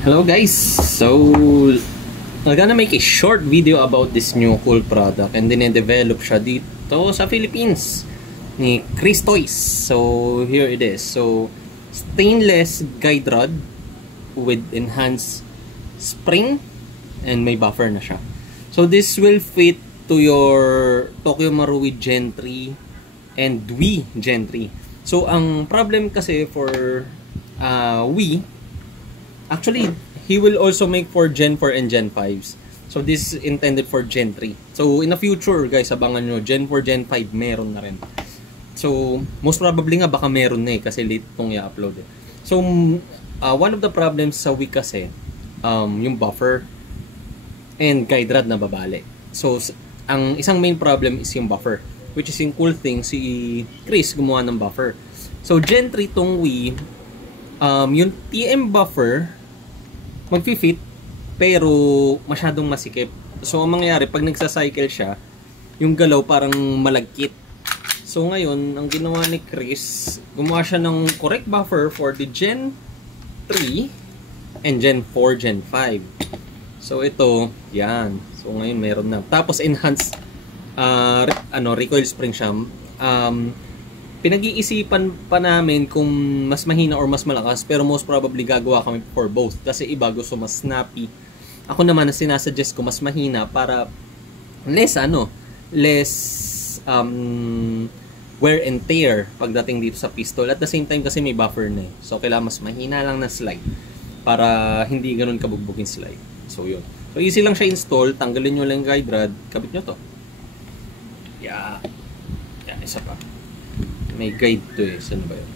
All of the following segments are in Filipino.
Hello guys! So, I'm gonna make a short video about this new cool product and dine-develop siya dito sa Philippines ni Chris Toys. So, here it is. So, stainless guide rod with enhanced spring and may buffer na siya. So, this will fit to your Tokyo Marui Gen 3 and Wii Gen 3. So, ang problem kasi for Wii, actually, he will also make for Gen 4 and Gen 5s. So, this is intended for Gen 3. So, in the future, guys, abangan nyo, Gen 4, Gen 5, meron na rin. So, most probably nga, baka meron na kasi late itong i-upload eh. So, one of the problems sa Wii kasi, yung buffer and guide rod na babali. So, ang isang main problem is yung buffer, which is yung cool thing, si Chris gumawa ng buffer. So, Gen 3 tong Wii, yung TM buffer magfi-fit pero masyadong masikip. So ang mangyayari pag nagsa-cycle siya, yung galaw parang malagkit. So ngayon, ang ginawa ni Chris, gumawa siya ng correct buffer for the Gen 3 and Gen 4, Gen 5. So ito, yan. So ngayon meron na. Tapos enhanced recoil spring siya. Pinag-iisipan pa namin kung mas mahina or mas malakas, pero most probably gagawa kami for both kasi iba gusto mas snappy. Ako naman na sinasuggest ko mas mahina para less wear and tear pagdating dito sa pistol. At the same time kasi may buffer na eh. So kailangan mas mahina lang na slide para hindi ganoon kabugbugin slide. So yun. So easy lang siya install, tanggalin nyo lang yung guide rod, kabit nyo to. Yeah. Yan, isa pa. May guide to eh. Saan ba yun?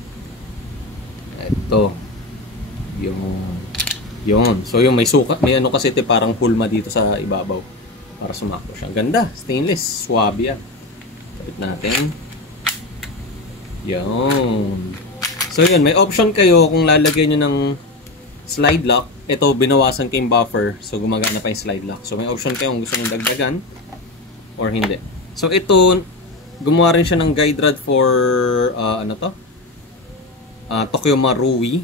Ito. Yun. So yung may sukat. May ano kasi ito parang hulma dito sa ibabaw. Para sumakto siya. Ganda. Stainless. Swabe yan. Kapit natin. Yun. So yun. May option kayo kung lalagyan nyo ng slide lock. Ito binawasan kayong buffer. So gumagana pa yung slide lock. So may option kayo kung gusto nyo dagdagan or hindi. So ito gumawa rin siya ng guide rod for Tokyo Marui.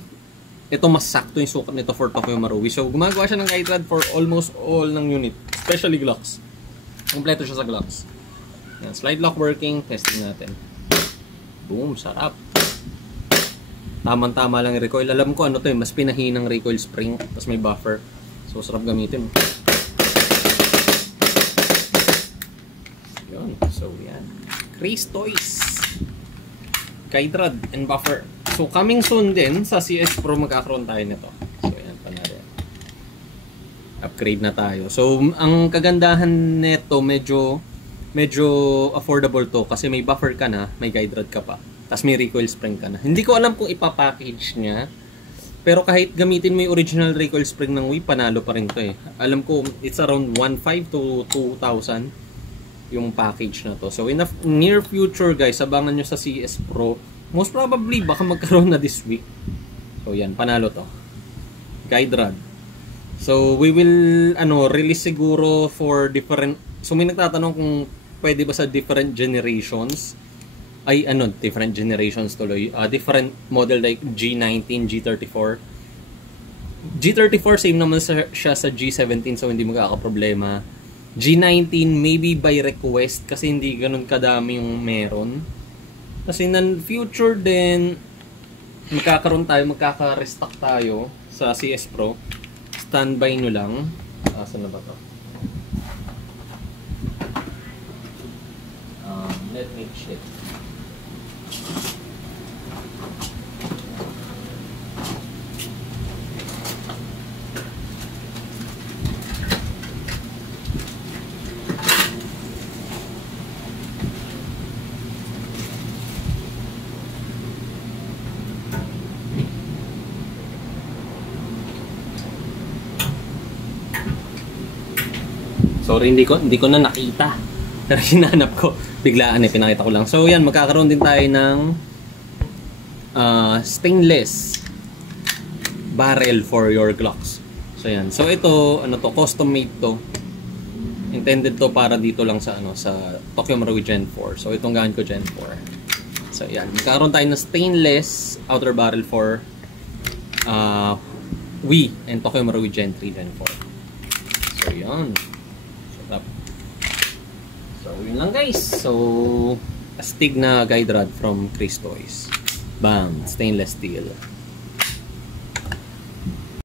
Ito mas sakto yung sukat nito for Tokyo Marui. So gumagawa siya ng guide rod for almost all ng unit, especially Glocks. Kompleto siya sa Glocks. Yan, slide lock working, testing natin. Boom, sarap. Tamang-tama lang yung recoil. Alam ko ano to, mas pinahinang recoil spring, tapos may buffer. So sarap gamitin. Yun, so yan. Chris Toys guide rod and buffer. So coming soon din sa CS Pro magkakaroon tayo nito. So ayan, panalo. Upgrade na tayo. So ang kagandahan nito medyo affordable to kasi may buffer ka na, may guide rod ka pa. Tapos may recoil spring ka na. Hindi ko alam kung ipapackage niya. Pero kahit gamitin mo yung original recoil spring ng Wii, panalo pa rin to eh. Alam ko it's around 1,500 to 2,000 yung package na to. So in the near future guys, abangan nyo sa CS Pro. Most probably baka magkaroon na this week. So yan, panalo to. Guide rod. So we will release siguro for different. So may nagtatanong kung pwede ba sa different generations. Different generations tuloy. Different model like G19, G34. G34 same naman siya sa G17 so hindi magkakaproblema. G19 maybe by request kasi hindi ganun kadami yung meron. Kasi in future din magkaka-restock tayo sa CS Pro. Standby nyo lang. Saan na ba to? Let me check. Sorry, hindi ko na nakita. Pero hinanap ko. Biglaan pinakita ko lang. So yan, magkakaroon din tayo ng stainless barrel for your Glocks. So yan. So ito, custom made to. Intended to para dito lang sa sa Tokyo Marui Gen 4. So itong gamit ko Gen 4. So yan, magkakaroon tayo ng stainless outer barrel for Wii and Tokyo Marui Gen 3, Gen 4. So, yun. Sarap. So, yun lang guys. So, astig na guide rod from Chris Toys. Bam! Stainless steel.